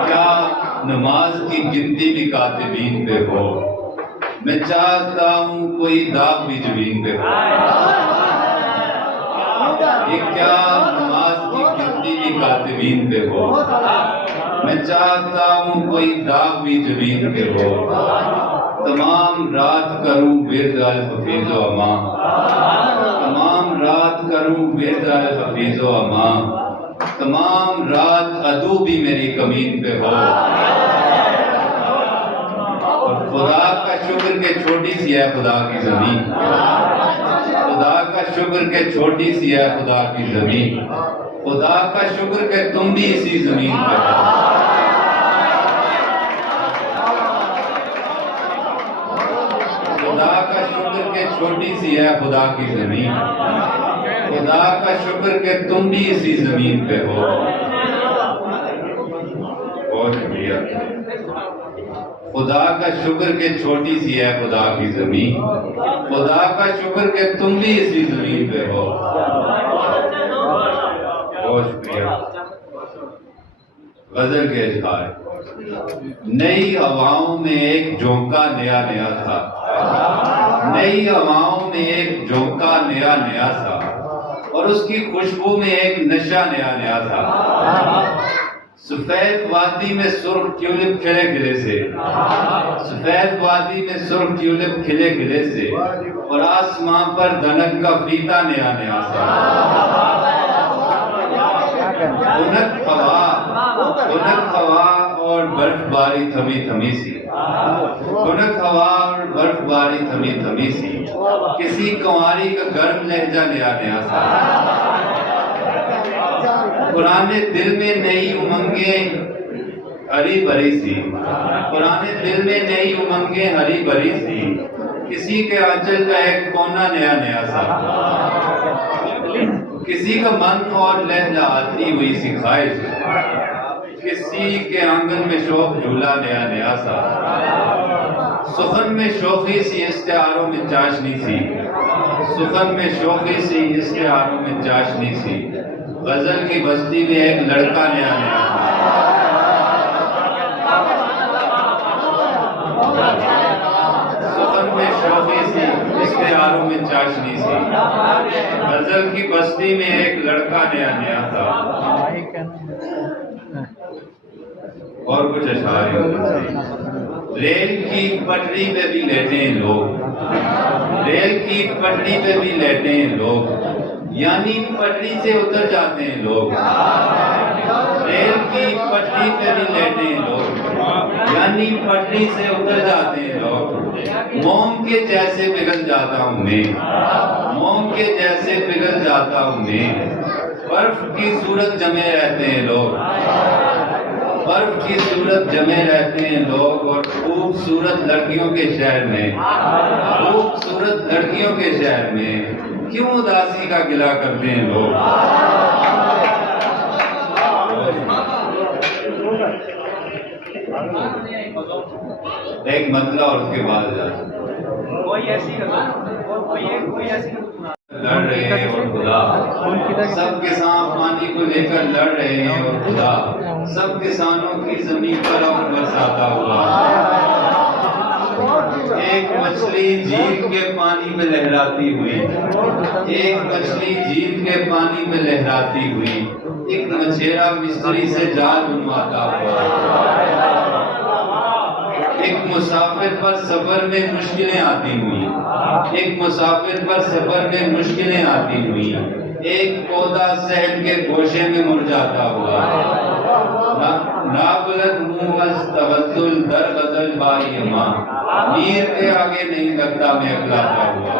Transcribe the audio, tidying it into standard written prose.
क्या नमाज की गिनती भी कातिबीन पे हो। मैं चाहता हूँ कोई दाग भी जमीन पे हो। ये क्या नमाज की गिनती भी कातिबीन पे हो। मैं चाहता हूँ कोई दाग भी जमीन पे हो। तमाम रात करूँ विर्द अल हफीज़ो अमा। तमाम रात करूँ विर्द अल हफीज़ो अमा। तमाम रात अदू भी मेरी कमीन पे हो। और खुदा का शुक्र के छोटी सी है खुदा की जमीन। खुदा का शुक्र के छोटी सी है खुदा की जमीन। खुदा का शुक्र के तुम भी इसी जमीन पे हो। खुदा का शुक्र के छोटी सी है खुदा की जमीन। खुदा का शुक्र के तुम भी इसी जमीन पे हो। बहुत शुक्रिया। खुदा का शुक्र के छोटी सी है खुदा की जमीन। खुदा का शुक्र के तुम भी इसी जमीन पे हो। बहुत शुक्रिया। गजल के इजहार। नई हवाओं में एक झोंका नया नया था। नई हवाओं में एक झोंका नया नया था और उसकी खुशबू में एक नशा नया नया था। सफेद वादी में सुर्ख ट्यूलिप खिले खिले से। सफेद वादी में सुर्ख ट्यूलिप खिले खिले से और आसमां पर धनक का फीता नया नया सा। खुनक हवा और बर्फबारी थमी थमी सी। खुनक हवा और बर्फबारी थमी थमी सी। किसी कुंवारी का गर्म लहजा नया नया सा। पुराने दिल में नई उमंगे हरी भरी सी। पुराने दिल में नई उमंगे हरी भरी सी। किसी के आंचल का एक कोना नया नया सा। किसी का मन और लहलहाती हुई सी ख्वाहिश। किसी के आंगन में शौक झूला नया नया सा। सुखन में शौकी सी इश्तिहारों में चाशनी सी। सुखन में शौकी सी इश्तिहारों में चाशनी सी। गजल की बस्ती में एक लड़का नया नया था। सुखन में शौकी सी इश्तिहारों में चाशनी सी। गजल की बस्ती में एक लड़का नया नया था। और कुछ अशार। रेल की पटरी पे भी लेटे हैं लोग। रेल की पटरी पे भी लेटे हैं लोग। यानी पटरी से उतर जाते हैं लोग। रेल की पटरी पे भी लेटे हैं लोग। यानी पटरी से उतर जाते हैं लोग। मोम के जैसे पिघल जाता हूँ मैं। मोम के जैसे पिघल जाता हूँ मैं। बर्फ की सूरत जमे रहते हैं लोग। बर्फ की सूरत जमे रहते हैं लोग। और खूबसूरत लड़कियों के शहर में। खूबसूरत लड़कियों के शहर में क्यों उदासी का गिला करते हैं लोग। एक मतलब और उसके बाद कोई ऐसी लड़ रहे हैं और खुदा सब किसान पानी को लेकर लड़ रहे हैं और खुदा सब किसानों की जमीन पर और बरसाता हुआ। एक मछली झील के पानी में लहराती हुई। एक मछली झील के पानी में लहराती हुई। एक मछेरा मिस्त्री से जाल बनवाता हुआ। एक मुसाफिर पर सफर में मुश्किलें आती हुई। एक मुसाफिर पर सफर में मुश्किलें आती हुई। एक पौधा शहद के गोशे में मुरझाता हुआ। ना बुलंद मुंह तवज्जुल दर गजल बारी माँ। मीर के आगे नहीं लगता मैं अकलाता हुआ।